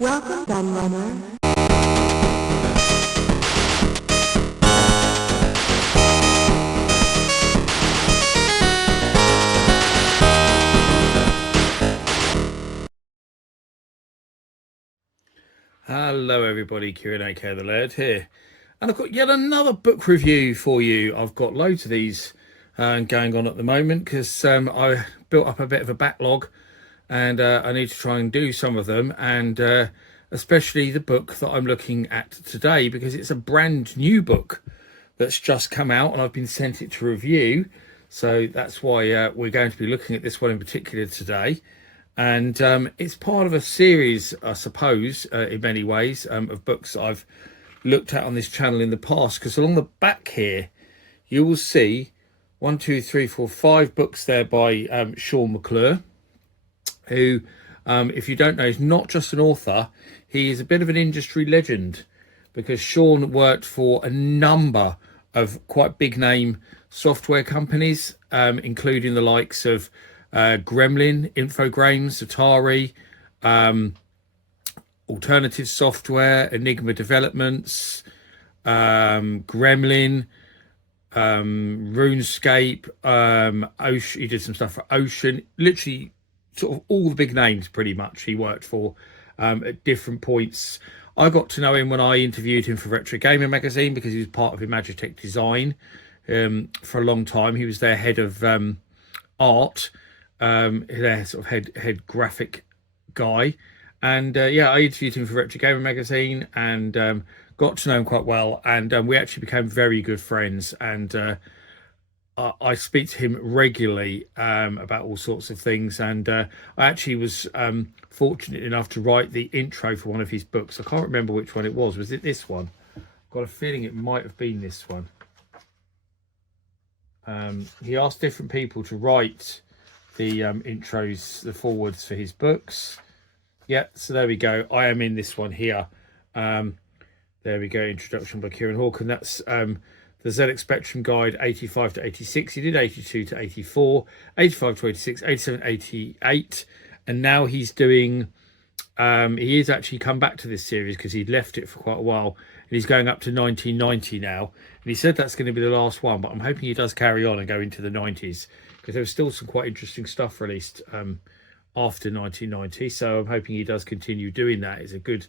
Welcome, gun runner. Hello everybody, Kieran aka the Laird here, and I've got yet another book review for you. I've got loads of these going on at the moment because I built up a bit of a backlog, and I need to try and do some of them, and especially the book that I'm looking at today, because it's a brand new book that's just come out and I've been sent it to review. So that's why we're going to be looking at this one in particular today. And it's part of a series, I suppose, in many ways, of books that I've looked at on this channel in the past. Because along the back here, you will see 1, 2, 3, 4, 5 books there by Shaun McClure, who, if you don't know, is not just an author. He is a bit of an industry legend, because Shaun worked for a number of quite big name software companies, including the likes of Gremlin, Infogrames, Atari, Alternative Software, Enigma Developments, Gremlin, RuneScape, Ocean. He did some stuff for Ocean. Literally, sort of all the big names, pretty much, he worked for at different points. I got to know him when I interviewed him for Retro Gamer magazine, because he was part of Imagitech Design for a long time. He was their head of art, their sort of head graphic guy, and yeah, I interviewed him for Retro Gamer magazine, and got to know him quite well, and we actually became very good friends, and I speak to him regularly about all sorts of things, and I actually was fortunate enough to write the intro for one of his books. I can't remember which one it was. Was it this one? I've got a feeling it might have been this one. He asked different people to write the intros, the forwards for his books. Yeah, so there we go. I am in this one here. There we go. Introduction by Kieran Hawken. That's the ZX Spectrum Guide 85 to 86. He did 82 to 84, 85 to 86, 87, 88. And now he's doing, he is actually come back to this series because he'd left it for quite a while. And he's going up to 1990 now. And he said that's going to be the last one, but I'm hoping he does carry on and go into the 90s, because there was still some quite interesting stuff released after 1990. So I'm hoping he does continue doing that. It's a good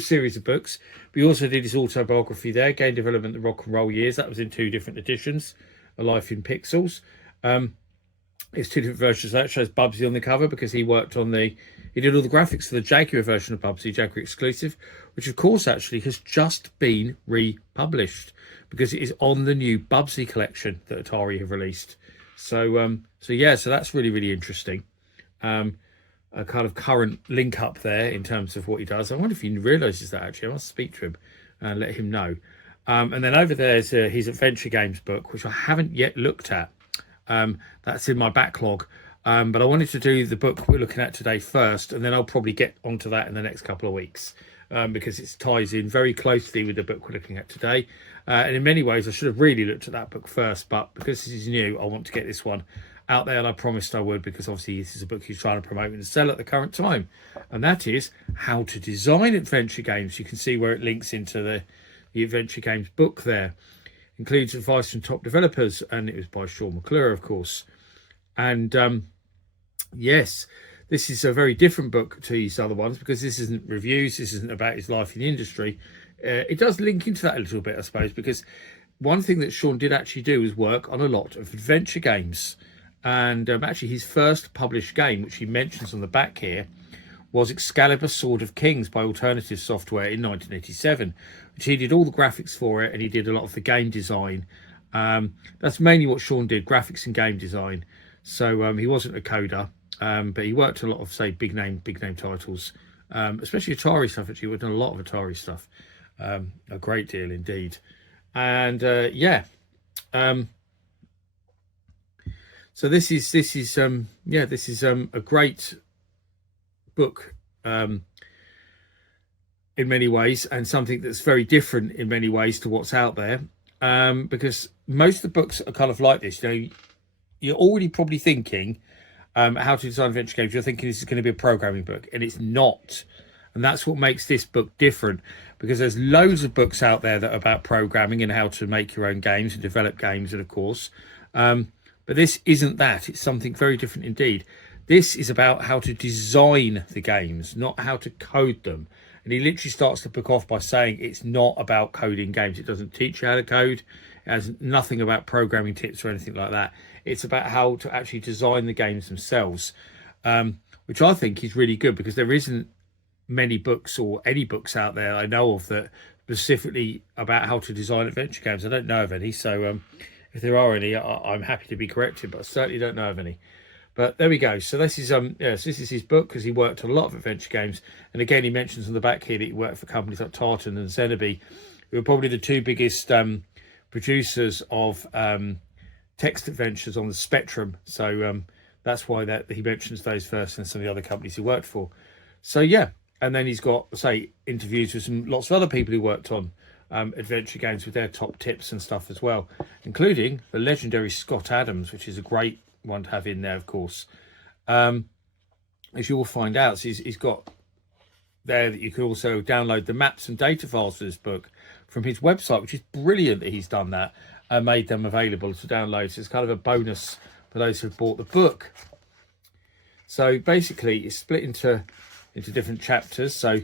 series of books. We also did his autobiography there, Game Development, the Rock and Roll Years. That was in 2 different editions, A Life in Pixels. It's 2 different versions. That shows Bubsy on the cover, because he worked on he did all the graphics for the Jaguar version of Bubsy, Jaguar exclusive, which of course actually has just been republished, because it is on the new Bubsy collection that Atari have released. So yeah, so that's really interesting. A kind of current link up there in terms of what he does. I wonder if he realizes that. Actually, I must speak to him and let him know. And then over there's his Adventure Games book, which I haven't yet looked at. That's in my backlog, but I wanted to do the book we're looking at today first, and then I'll probably get onto that in the next couple of weeks, because it ties in very closely with the book we're looking at today. And in many ways I should have really looked at that book first, but because this is new, I want to get this one out there, and I promised I would, because obviously this is a book he's trying to promote and sell at the current time, and that is How to Design Adventure Games. You can see where it links into the Adventure Games book there. Includes advice from top developers, and it was by Shaun McClure, of course. And yes, this is a very different book to his other ones, because this isn't reviews, this isn't about his life in the industry. It does link into that a little bit, I suppose, because one thing that Shaun did actually do was work on a lot of adventure games. And actually his first published game, which he mentions on the back here, was Excalibur Sword of Kings by Alternative Software in 1987, which he did all the graphics for it, and he did a lot of the game design. That's mainly what Shaun did, graphics and game design. So he wasn't a coder, but he worked a lot of, say, big name titles, especially Atari stuff. Actually, we've done a lot of Atari stuff, a great deal indeed. And yeah. So this is a great book in many ways, and something that's very different in many ways to what's out there, because most of the books are kind of like this. You're already probably thinking how to design adventure games. You're thinking this is going to be a programming book, and it's not. And that's what makes this book different, because there's loads of books out there that are about programming and how to make your own games and develop games, and of course. But this isn't that. It's something very different indeed. This is about how to design the games, not how to code them. And he literally starts the book off by saying it's not about coding games. It doesn't teach you how to code. It has nothing about programming tips or anything like that. It's about how to actually design the games themselves, which I think is really good, because there isn't many books or any books out there I know of that specifically about how to design adventure games. I don't know of any. So if there are any, I'm happy to be corrected, but I certainly don't know of any. But there we go. So this is this is his book, because he worked on a lot of adventure games. And again, he mentions on the back here that he worked for companies like Tartan and Zenobie, who are probably the two biggest producers of text adventures on the spectrum. So that's why that he mentions those first, and some of the other companies he worked for. So yeah, and then he's got, say, interviews with lots of other people who worked on adventure games with their top tips and stuff as well, including the legendary Scott Adams, which is a great one to have in there, of course. As you will find out, so he's got there that you can also download the maps and data files for this book from his website, which is brilliant that he's done that and made them available to download. So it's kind of a bonus for those who've bought the book. So basically it's split into different chapters. So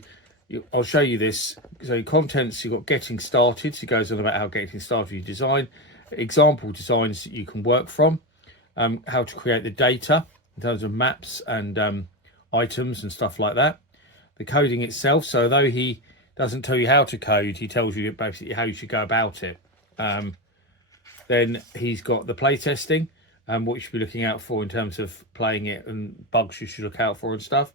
I'll show you this. So contents, you've got getting started. So it goes on about how getting started you design, example designs that you can work from, how to create the data in terms of maps and items and stuff like that. The coding itself, so although he doesn't tell you how to code, he tells you basically how you should go about it. Then he's got the playtesting, what you should be looking out for in terms of playing it, and bugs you should look out for and stuff.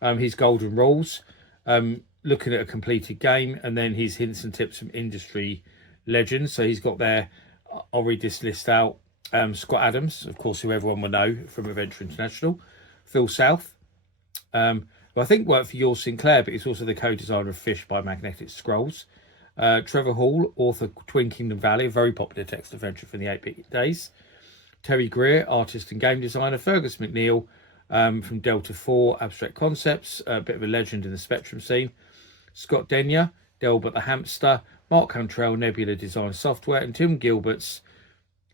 His golden rules, looking at a completed game, and then his hints and tips from industry legends. So he's got there, I'll read this list out. Scott Adams, of course, who everyone will know from Adventure International. Phil South, who I think worked for Yours Sinclair, but he's also the co-designer of Fish by Magnetic Scrolls. Trevor Hall, author Twin Kingdom Valley, a very popular text adventure from the 8-bit days. Terry Greer, artist and game designer. Fergus McNeil, from Delta 4 Abstract Concepts, a bit of a legend in the Spectrum scene. Scott Denyer, Delbert the Hamster. Mark Cantrell, Nebula Design Software. And Tim Gilberts,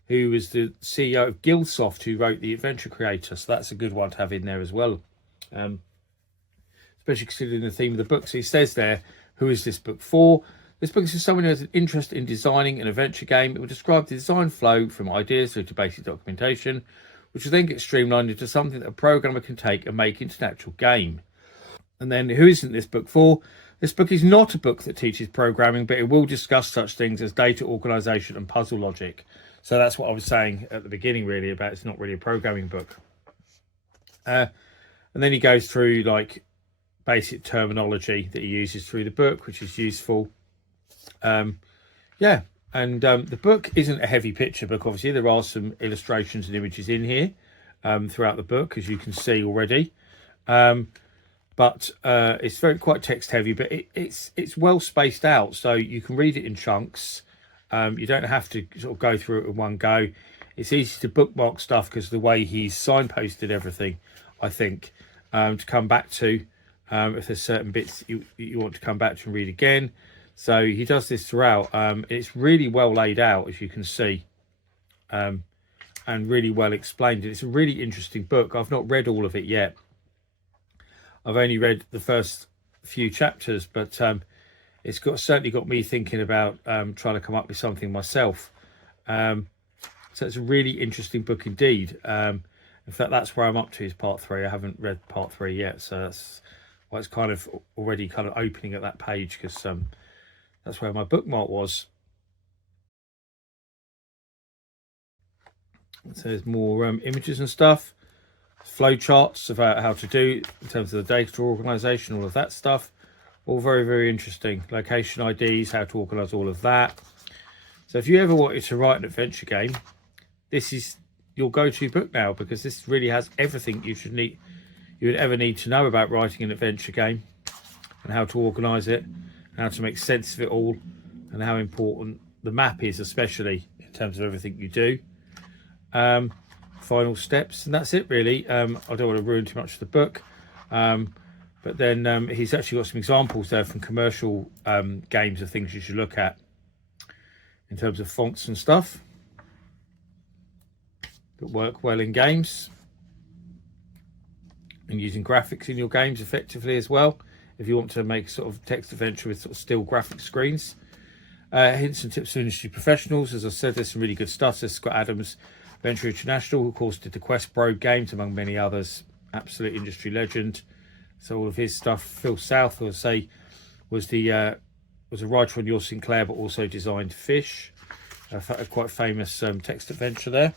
who was the CEO of Guildsoft, who wrote The Adventure Creator. So that's a good one to have in there as well. Especially considering the theme of the book. So he says there, who is this book for? This book is for someone who has an interest in designing an adventure game. It will describe the design flow from ideas through to basic documentation, which will then get streamlined into something that a programmer can take and make into an actual game. And then, who isn't this book for? This book is not a book that teaches programming, but it will discuss such things as data organization and puzzle logic. So that's what I was saying at the beginning, really, about it's not really a programming book. And then he goes through like basic terminology that he uses through the book, which is useful. Yeah, and the book isn't a heavy picture book. Obviously, there are some illustrations and images in here throughout the book, as you can see already. But it's quite text heavy, but it's well spaced out, so you can read it in chunks. You don't have to sort of go through it in one go. It's easy to bookmark stuff because of the way he's signposted everything, I think, to come back to if there's certain bits you want to come back to and read again. So he does this throughout. It's really well laid out, as you can see, and really well explained. It's a really interesting book. I've not read all of it yet. I've only read the first few chapters, but it's certainly got me thinking about trying to come up with something myself. So it's a really interesting book indeed. In fact, that's where I'm up to, is part 3. I haven't read part 3 yet, so that's why it's kind of already kind of opening at that page, because that's where my bookmark was. So there's more images and stuff, flow charts about how to do in terms of the data organization, all of that stuff. All very, very interesting. Location IDs, how to organize all of that. So if you ever wanted to write an adventure game, this is your go-to book now, because this really has everything you would ever need to know about writing an adventure game, and how to organize it, and how to make sense of it all, and how important the map is, especially in terms of everything you do. Final steps, and that's it really. I don't want to ruin too much of the book. But then he's actually got some examples there from commercial games of things you should look at in terms of fonts and stuff that work well in games, and using graphics in your games effectively as well, if you want to make sort of text adventure with sort of still graphic screens. Hints and tips for industry professionals. As I said, there's some really good stuff. There's Scott Adams, Venture International, who of course did the Quest Pro games among many others. Absolute industry legend. So all of his stuff. Phil South, I would say, was a writer on Your Sinclair, but also designed Fish, a quite famous text adventure there.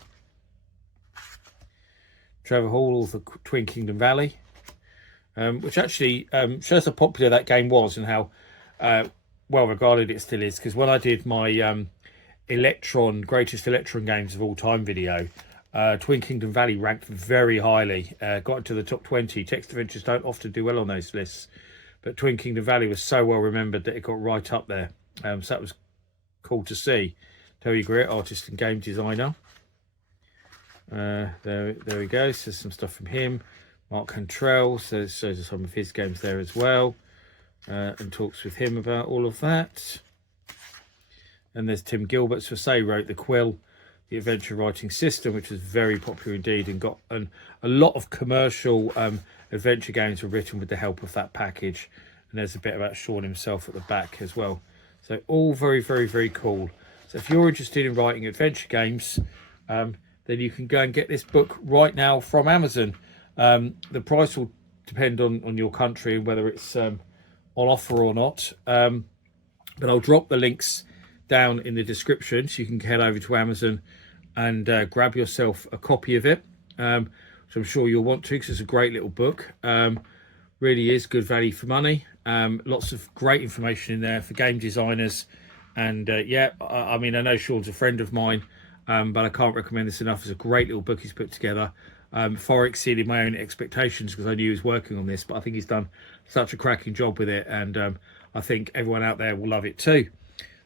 Trevor Hall, of the Twin Kingdom Valley, which actually shows how popular that game was and how well regarded it still is. Because when I did my greatest Electron games of all time video, Twin Kingdom Valley ranked very highly, got into the top 20. Text adventures don't often do well on those lists, but Twin Kingdom Valley was so well remembered that it got right up there. So that was cool to see. Terry Greer, artist and game designer. There we go. So some stuff from him. Mark Cantrell, so it shows us some of his games there as well, and talks with him about all of that. And there's Tim Gilbert, so say wrote The Quill, the adventure writing system, which was very popular indeed, and got a lot of commercial adventure games were written with the help of that package. And there's a bit about Shaun himself at the back as well. So all very, very, very cool. So if you're interested in writing adventure games, then you can go and get this book right now from Amazon. The price will depend on your country and whether it's on offer or not. But I'll drop the links down in the description so you can head over to Amazon and grab yourself a copy of it, which I'm sure you'll want to, because it's a great little book. Really is good value for money. Lots of great information in there for game designers. And yeah, I mean, I know Shaun's a friend of mine, but I can't recommend this enough. It's a great little book he's put together. Far exceeded my own expectations because I knew he was working on this, but I think he's done such a cracking job with it, and I think everyone out there will love it too.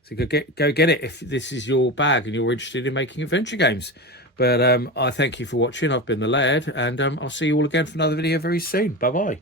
So go get it if this is your bag and you're interested in making adventure games. But I thank you for watching. I've been the Laird, and I'll see you all again for another video very soon. Bye bye.